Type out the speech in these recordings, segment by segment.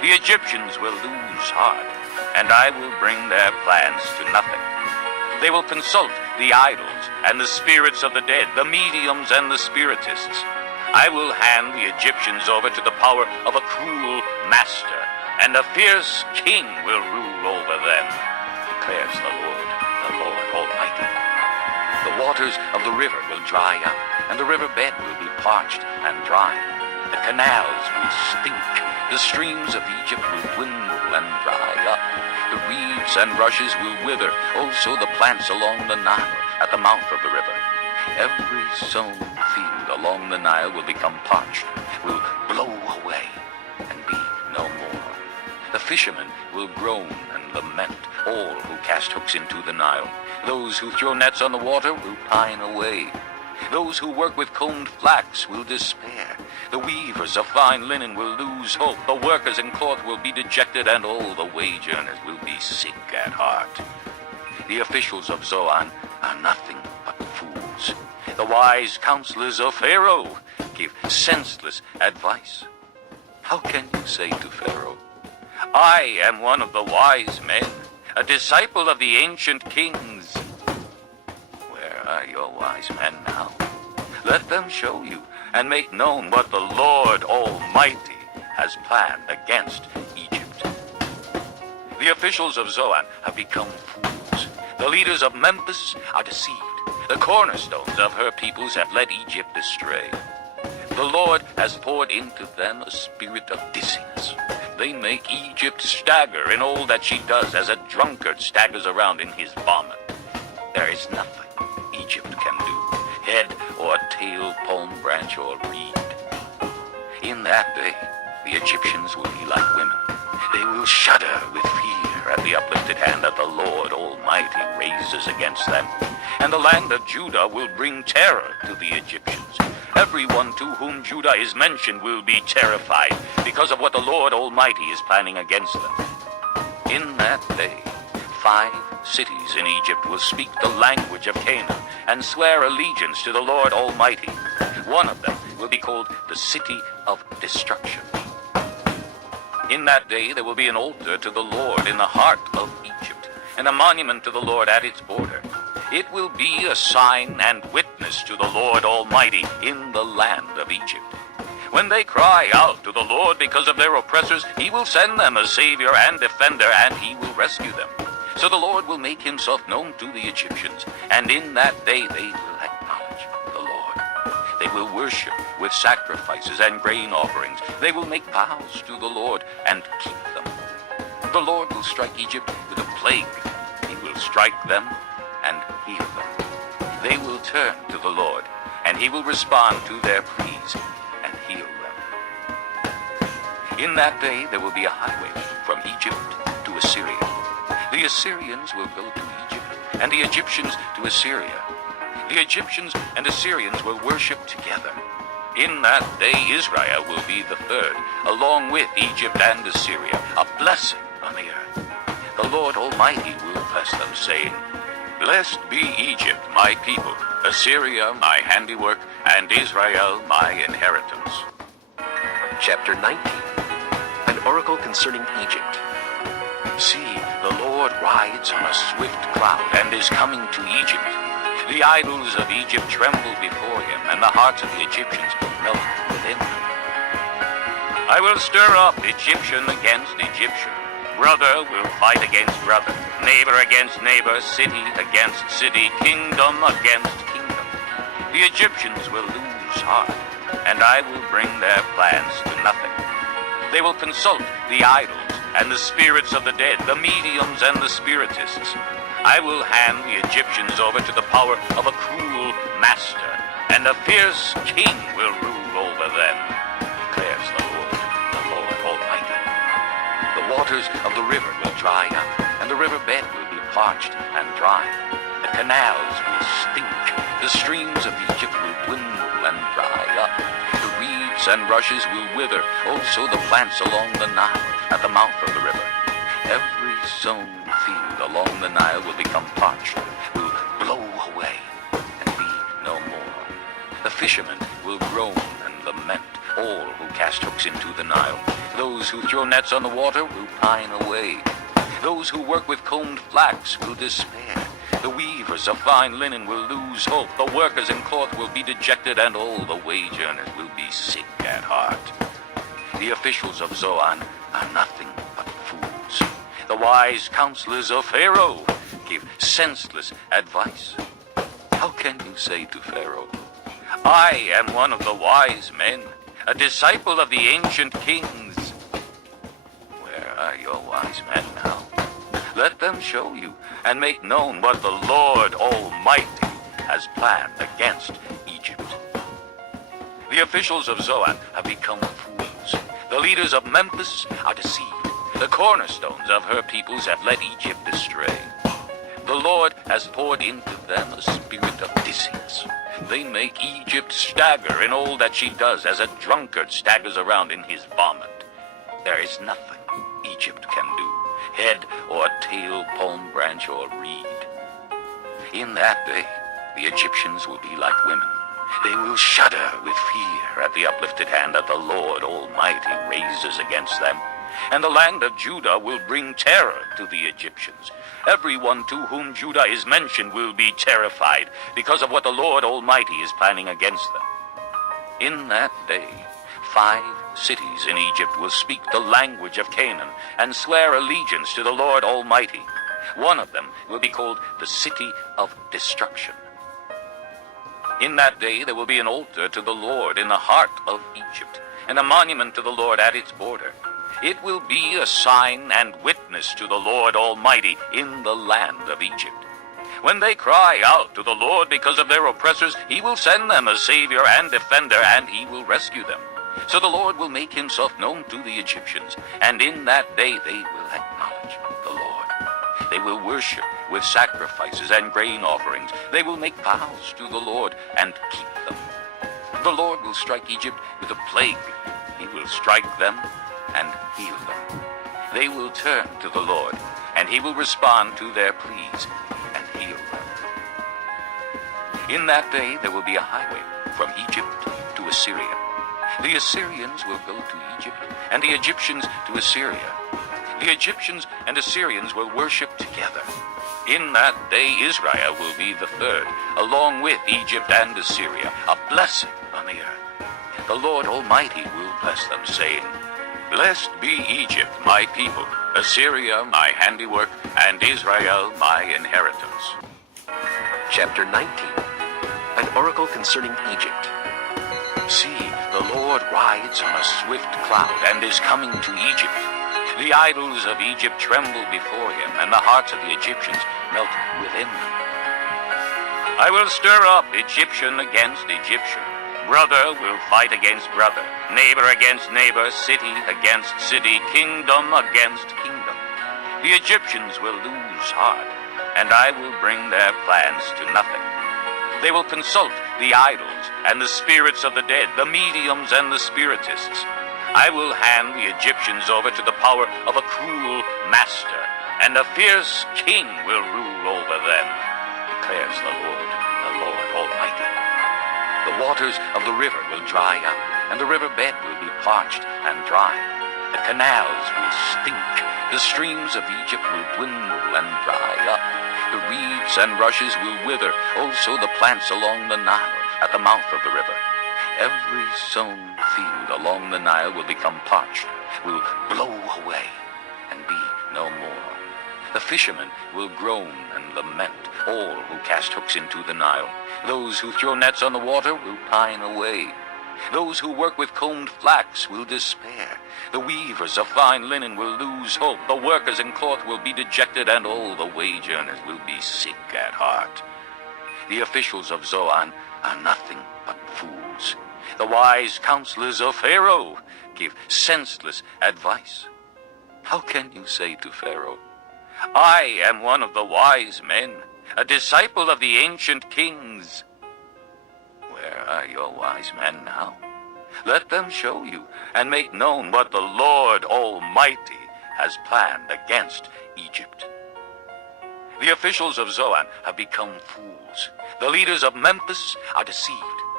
The Egyptians will lose heart, and I will bring their plans to nothing. They will consult the idols and the spirits of the dead, the mediums and the spiritists. I will hand the Egyptians over to the power of a cruel master, and a fierce king will rule over them, declares the Lord Almighty. The waters of the river will dry up, and the riverbed will be parched and dry. The canals will stink, the streams of Egypt will dwindle and dry up. The reeds and rushes will wither, also the plants along the Nile at the mouth of the river. Every sown field along the Nile will become parched, will blow away and be no more. The fishermen will groan and lament, all who cast hooks into the Nile. Those who throw nets on the water will pine away. Those who work with combed flax will despair. The weavers of fine linen will lose hope. The workers in cloth will be dejected, and all the wage earners will be sick at heart. The officials of Zoan are nothing but fools. The wise counselors of Pharaoh give senseless advice. How can you say to Pharaoh, I am one of the wise men, a disciple of the ancient kings? Where are your wise men now? Let them show you and make known what the Lord Almighty has planned against Egypt. The officials of Zoan have become fools. The leaders of Memphis are deceived. The cornerstones of her peoples have led Egypt astray. The Lord has poured into them a spirit of dizziness. They make Egypt stagger in all that she does, as a drunkard staggers around in his vomit. There is nothing Egypt can do, head or tail, palm branch or reed. In that day, the Egyptians will be like women. They will shudder with fear at the uplifted hand that the Lord Almighty raises against them. And the land of Judah will bring terror to the Egyptians. Everyone to whom Judah is mentioned will be terrified because of what the Lord Almighty is planning against them. In that day, 5 cities in Egypt will speak the language of Canaan and swear allegiance to the Lord Almighty. One of them will be called the City of Destruction. In that day there will be an altar to the Lord in the heart of Egypt, and a monument to the Lord at its border. It will be a sign and witness to the Lord Almighty in the land of Egypt. When they cry out to the Lord because of their oppressors, he will send them a savior and defender, and he will rescue them. So the Lord will make himself known to the Egyptians, and in that day they will acknowledge the Lord. They will worship with sacrifices and grain offerings. They will make vows to the Lord and keep them. The Lord will strike Egypt with a plague. He will strike them and heal them. They will turn to the Lord, and he will respond to their pleas and heal them. In that day there will be a highway from Egypt to Assyria. The Assyrians will go to Egypt, and the Egyptians to Assyria. The Egyptians and Assyrians will worship together. In that day Israel will be the third, along with Egypt and Assyria, a blessing on the earth. The Lord Almighty will bless them, saying, Blessed be Egypt, my people, Assyria, my handiwork, and Israel, my inheritance. Chapter 19. An oracle concerning Egypt. See, the Lord rides on a swift cloud and is coming to Egypt. The idols of Egypt tremble before him, and the hearts of the Egyptians melt within them. I will stir up Egyptian against Egyptian. Brother will fight against brother, neighbor against neighbor, city against city, kingdom against kingdom. The Egyptians will lose heart, and I will bring their plans to nothing. They will consult the idols and the spirits of the dead, the mediums and the spiritists. I will hand the Egyptians over to the power of a cruel master, and a fierce king will rule over them, declares the Lord Almighty. The waters of the river will dry up, and the riverbed will be parched and dry. The canals will stink, the streams of Egypt will dwindle and dry up. The reeds and rushes will wither, also the plants along the Nile at the mouth of the river. Every sown field along the Nile will become parched, will blow away and be no more. The fishermen will groan and lament, all who cast hooks into the Nile. Those who throw nets on the water will pine away. Those who work with combed flax will despair. The weavers of fine linen will lose hope. The workers in cloth will be dejected, and all the wage earners will be sick at heart. The officials of Zoan are nothing but fools. The wise counselors of Pharaoh give senseless advice. How can you say to Pharaoh, I am one of the wise men, a disciple of the ancient kings? Where are your wise men now? Let them show you and make known what the Lord Almighty has planned against Egypt. The officials of Zoan have become fools. The leaders of Memphis are deceived. The cornerstones of her peoples have led Egypt astray. The Lord has poured into them a spirit of dizziness. They make Egypt stagger in all that she does, as a drunkard staggers around in his vomit. There is nothing Egypt can do, head or tail, palm branch or reed. In that day, the Egyptians will be like women. They will shudder with fear at the uplifted hand that the Lord Almighty raises against them. And the land of Judah will bring terror to the Egyptians. Everyone to whom Judah is mentioned will be terrified because of what the Lord Almighty is planning against them. In that day, 5 cities in Egypt will speak the language of Canaan and swear allegiance to the Lord Almighty. One of them will be called the City of Destruction. In that day there will be an altar to the Lord in the heart of Egypt, and a monument to the Lord at its border. It will be a sign and witness to the Lord Almighty in the land of Egypt. When they cry out to the Lord because of their oppressors, he will send them a Savior and defender, and he will rescue them. So the Lord will make himself known to the Egyptians, and in that day they will acknowledge the Lord. They will worship with sacrifices and grain offerings. They will make vows to the Lord and keep them. The Lord will strike Egypt with a plague. He will strike them and heal them. They will turn to the Lord, and he will respond to their pleas and heal them. In that day there will be a highway from Egypt to Assyria. The Assyrians will go to Egypt, and the Egyptians to Assyria. The Egyptians and Assyrians will worship together. In that day Israel will be the third, along with Egypt and Assyria, a blessing on the earth. The Lord Almighty will bless them, saying, Blessed be Egypt, my people, Assyria, my handiwork, and Israel, my inheritance. Chapter 19. An oracle concerning Egypt. See, the Lord rides on a swift cloud and is coming to Egypt. The idols of Egypt tremble before him, and the hearts of the Egyptians melt within them. I will stir up Egyptian against Egyptian. Brother will fight against brother, neighbor against neighbor, city against city, kingdom against kingdom. The Egyptians will lose heart, and I will bring their plans to nothing. They will consult the idols and the spirits of the dead, the mediums and the spiritists. I will hand the Egyptians over to the power of a cruel master, and a fierce king will rule over them, declares the Lord Almighty. The waters of the river will dry up, and the river bed will be parched and dry. The canals will stink. The streams of Egypt will dwindle and dry up. The reeds and rushes will wither, also the plants along the Nile at the mouth of the river. Every sown field along the Nile will become parched, will blow away and be no more. The fishermen will groan and lament, all who cast hooks into the Nile. Those who throw nets on the water will pine away. Those who work with combed flax will despair. The weavers of fine linen will lose hope. The workers in cloth will be dejected, and all the wage earners will be sick at heart. The officials of Zoan are nothing but fools. The wise counselors of Pharaoh give senseless advice. How can you say to Pharaoh, I am one of the wise men, a disciple of the ancient kings? Where are your wise men now? Let them show you and make known what the Lord Almighty has planned against Egypt. The officials of Zoan have become fools. The leaders of Memphis are deceived.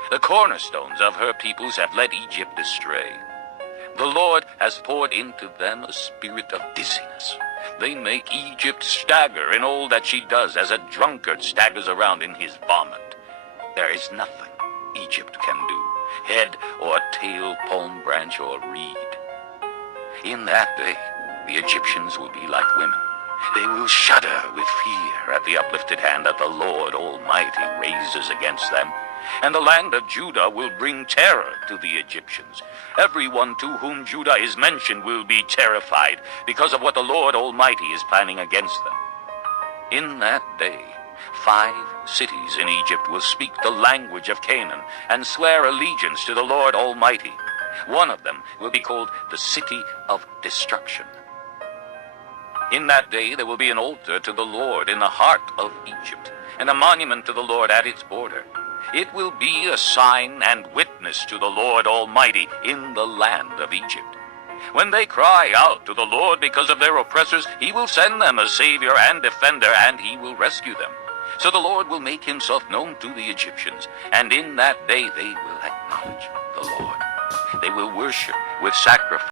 The cornerstones of her peoples have led Egypt astray. The Lord has poured into them a spirit of dizziness. They make Egypt stagger in all that she does, as a drunkard staggers around in his vomit. There is nothing Egypt can do, head or tail, palm branch or reed. In that day, the Egyptians will be like women. They will shudder with fear at the uplifted hand that the Lord Almighty raises against them. And the land of Judah will bring terror to the Egyptians. Everyone to whom Judah is mentioned will be terrified because of what the Lord Almighty is planning against them. In that day, 5 cities in Egypt will speak the language of Canaan and swear allegiance to the Lord Almighty. One of them will be called the City of Destruction. In that day there will be an altar to the Lord in the heart of Egypt, and a monument to the Lord at its border. It will be a sign and witness to the Lord Almighty in the land of Egypt. When they cry out to the Lord because of their oppressors, he will send them a Savior and defender, and he will rescue them. So the Lord will make himself known to the Egyptians, and in that day they will acknowledge the Lord. They will worship with sacrifice.